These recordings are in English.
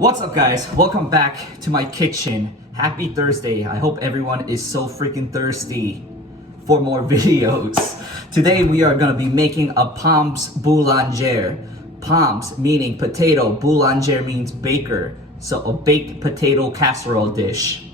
What's up, guys? Welcome back to my kitchen. Happy Thursday. I hope everyone is so freaking thirsty for more videos. Today we are gonna be making a Pommes Boulangère. Pommes meaning potato, Boulangère means baker. So a baked potato casserole dish.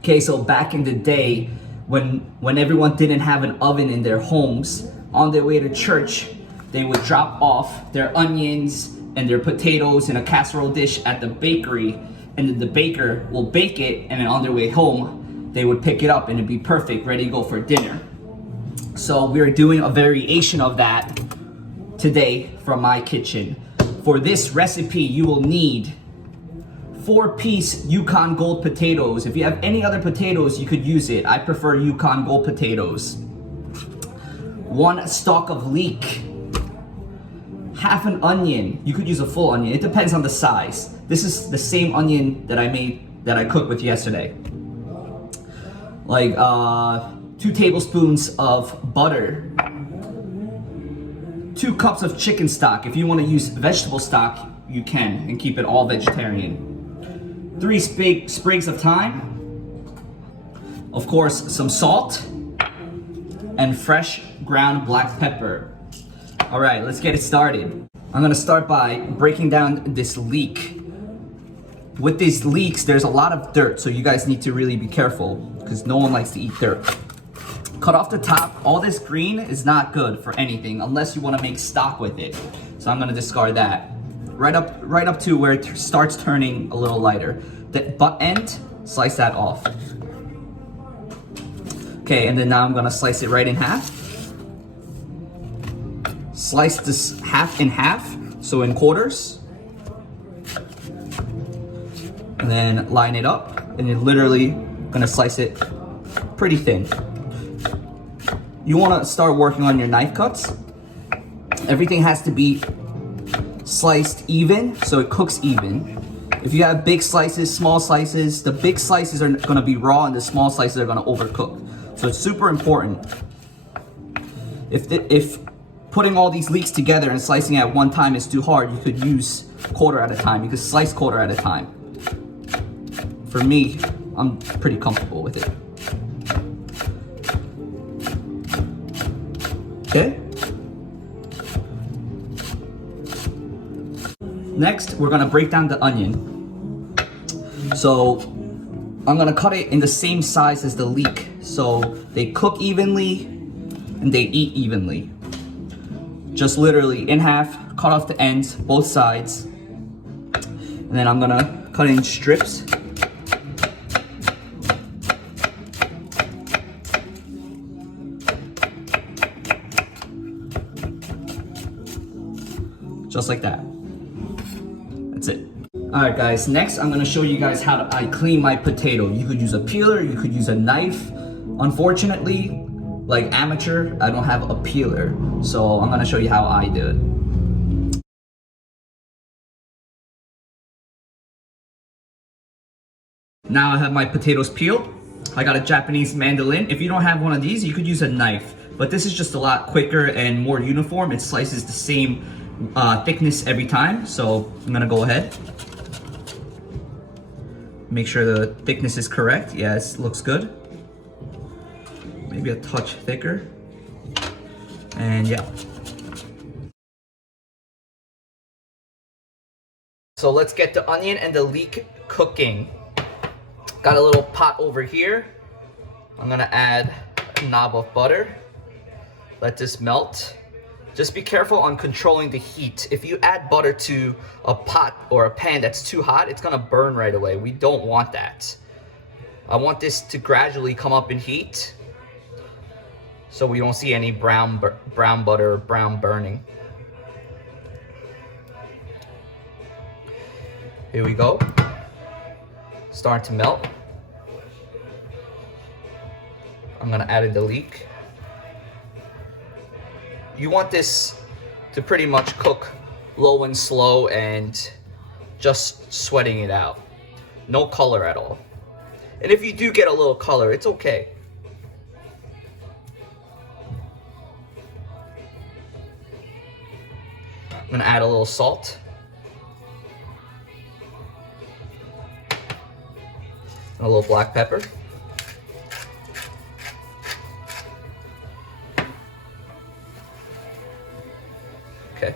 Okay, so back in the day when everyone didn't have an oven in their homes, on their way to church, they would drop off their onions and their potatoes in a casserole dish at the bakery, and then the baker will bake it, and then on their way home they would pick it up and it'd be perfect, ready to go for dinner. So we're doing a variation of that today from my kitchen. For this recipe you will need 4-piece Yukon Gold potatoes. If you have any other potatoes you could use it. I prefer Yukon Gold potatoes. 1 stalk of leek, half an onion. You could use a full onion. It depends on the size. This is the same onion that I cooked with yesterday. Like 2 tablespoons of butter, 2 cups of chicken stock. If you want to use vegetable stock, you can, and keep it all vegetarian. 3 sprigs of thyme. Of course, some salt and fresh ground black pepper. All right, let's get it started. I'm gonna start by breaking down this leek. With these leeks, there's a lot of dirt, so you guys need to really be careful because no one likes to eat dirt. Cut off the top. All this green is not good for anything unless you wanna make stock with it. So I'm gonna discard that. Right up to where it starts turning a little lighter. The butt end, slice that off. Okay, and then now I'm gonna slice it right in half. Slice this half in half, so in quarters. And then line it up, and you're literally gonna slice it pretty thin. You wanna start working on your knife cuts. Everything has to be sliced even, so it cooks even. If you have big slices, small slices, the big slices are gonna be raw and the small slices are gonna overcook. So it's super important. If putting all these leeks together and slicing at one time is too hard, you could use quarter at a time. You could slice quarter at a time. For me, I'm pretty comfortable with it. Okay? Next, we're gonna break down the onion. So I'm gonna cut it in the same size as the leek, so they cook evenly and they eat evenly. Just literally in half, cut off the ends, both sides. And then I'm gonna cut in strips. Just like that. That's it. All right, guys, next I'm gonna show you guys how I clean my potato. You could use a peeler, you could use a knife. Unfortunately, like amateur, I don't have a peeler, so I'm gonna show you how I do it. Now I have my potatoes peeled. I got a Japanese mandolin. If you don't have one of these, you could use a knife, but this is just a lot quicker and more uniform. It slices the same thickness every time, so I'm gonna go ahead. Make sure the thickness is correct. Yes, looks good. Maybe a touch thicker. And yeah. So let's get the onion and the leek cooking. Got a little pot over here. I'm gonna add a knob of butter. Let this melt. Just be careful on controlling the heat. If you add butter to a pot or a pan that's too hot, it's gonna burn right away. We don't want that. I want this to gradually come up in heat, so we don't see any brown butter or brown burning. Here we go. Starting to melt. I'm gonna add in the leek. You want this to pretty much cook low and slow and just sweating it out. No color at all. And if you do get a little color, it's okay. I'm gonna add a little salt. A little black pepper. Okay.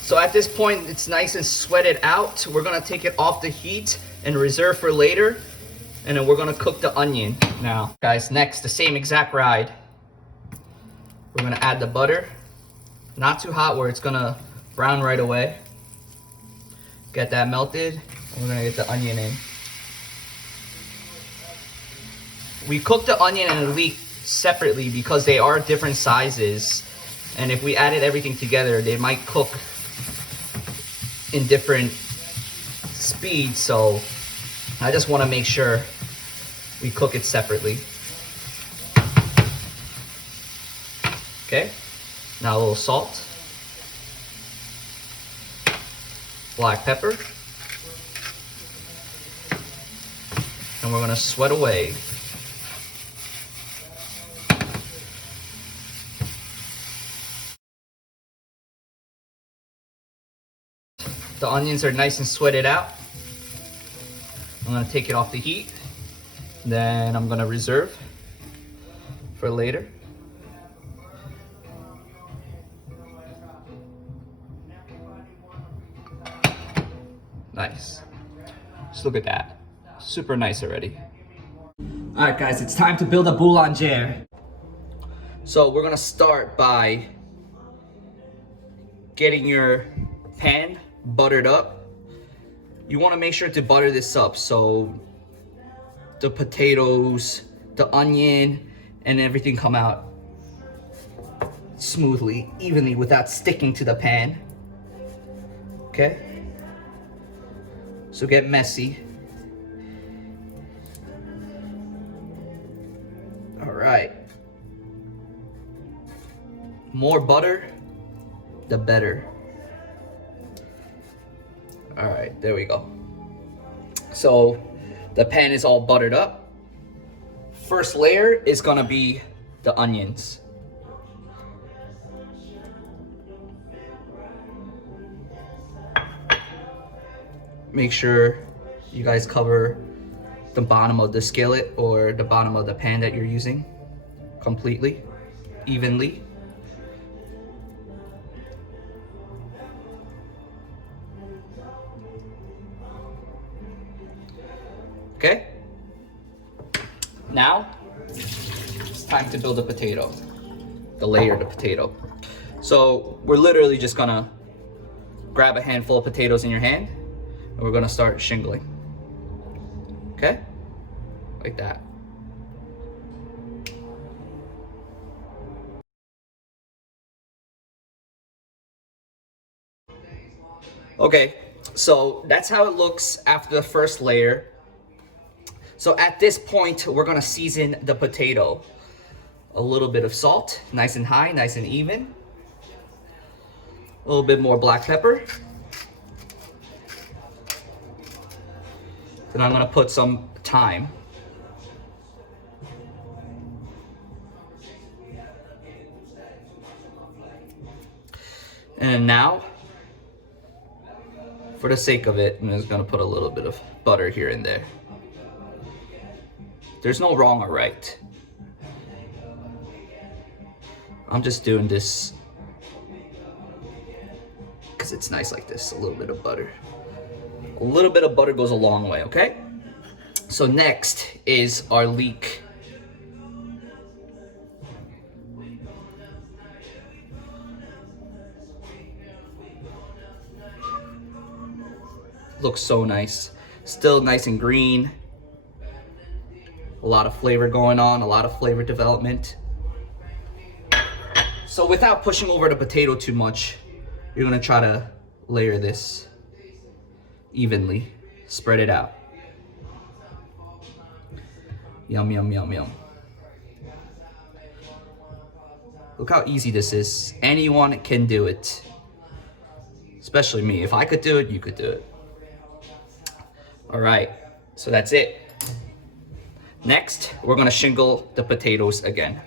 So at this point, it's nice and sweated out. We're gonna take it off the heat and reserve for later. And then we're gonna cook the onion now. Guys, next, the same exact ride. We're gonna add the butter. Not too hot where it's gonna brown right away. Get that melted, and we're gonna get the onion in. We cook the onion and the leek separately because they are different sizes. And if we added everything together, they might cook in different speeds. So I just wanna make sure we cook it separately. Okay, now a little salt, black pepper, and we're gonna sweat away. The onions are nice and sweated out. I'm gonna take it off the heat. Then I'm gonna reserve for later. Nice. Just look at that. Super nice already. All right, guys, it's time to build a boulangère. So we're gonna start by getting your pan buttered up. You wanna make sure to butter this up so the potatoes, the onion, and everything come out smoothly, evenly, without sticking to the pan. Okay? So get messy. All right. More butter, the better. All right, there we go. So the pan is all buttered up. First layer is gonna be the onions. Make sure you guys cover the bottom of the skillet or the bottom of the pan that you're using completely, evenly. Okay? Now, it's time to build a potato, the layered potato. So we're literally just gonna grab a handful of potatoes in your hand and we're gonna start shingling. Okay? Like that. Okay, so that's how it looks after the first layer. So at this point, we're gonna season the potato. A little bit of salt, nice and high, nice and even. A little bit more black pepper. Then I'm gonna put some thyme. And now, for the sake of it, I'm just gonna put a little bit of butter here and there. There's no wrong or right. I'm just doing this because it's nice like this, a little bit of butter. A little bit of butter goes a long way, okay? So next is our leek. Looks so nice. Still nice and green. A lot of flavor going on, a lot of flavor development. So without pushing over the potato too much, you're gonna try to layer this evenly. Spread it out. Yum, yum, yum, yum. Look how easy this is. Anyone can do it. Especially me. If I could do it, you could do it. All right, so that's it. Next, we're gonna shingle the potatoes again.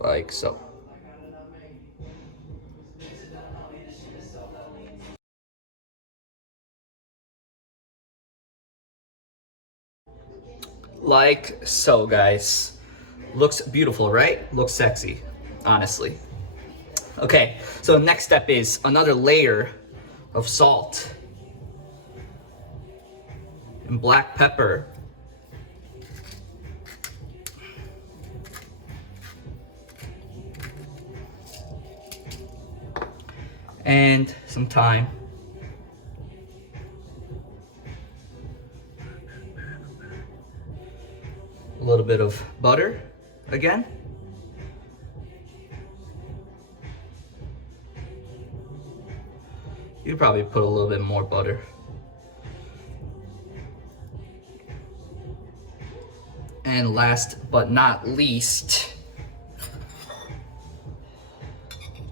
Like so. like so, guys. Looks beautiful, right? Looks sexy, honestly. Okay, so next step is another layer of salt and black pepper. And some thyme. A little bit of butter again. You could probably put a little bit more butter. And last but not least,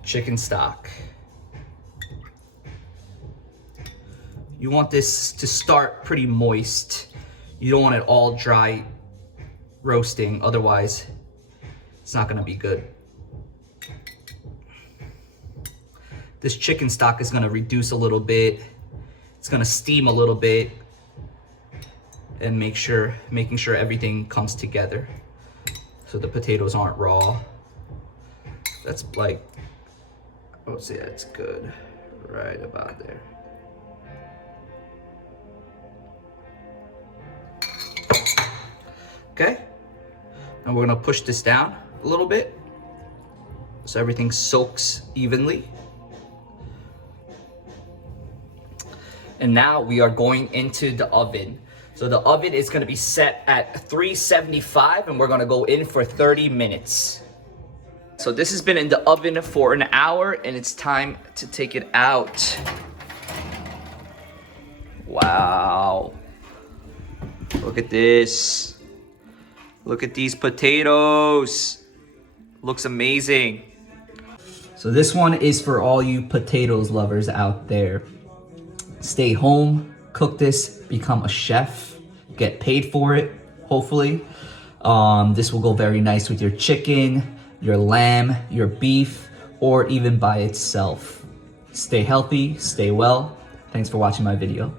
chicken stock. You want this to start pretty moist. You don't want it all dry roasting, otherwise it's not gonna be good. This chicken stock is gonna reduce a little bit. It's gonna steam a little bit and making sure everything comes together so the potatoes aren't raw. That's like, I would say that's good, right about there. Okay, and we're gonna push this down a little bit so everything soaks evenly. And now we are going into the oven. So the oven is gonna be set at 375 and we're gonna go in for 30 minutes. So this has been in the oven for an hour and it's time to take it out. Wow. Look at this. Look at these potatoes. Looks amazing. So this one is for all you potatoes lovers out there. Stay home, cook this, become a chef, get paid for it, hopefully. This will go very nice with your chicken, your lamb, your beef, or even by itself. Stay healthy, stay well. Thanks for watching my video.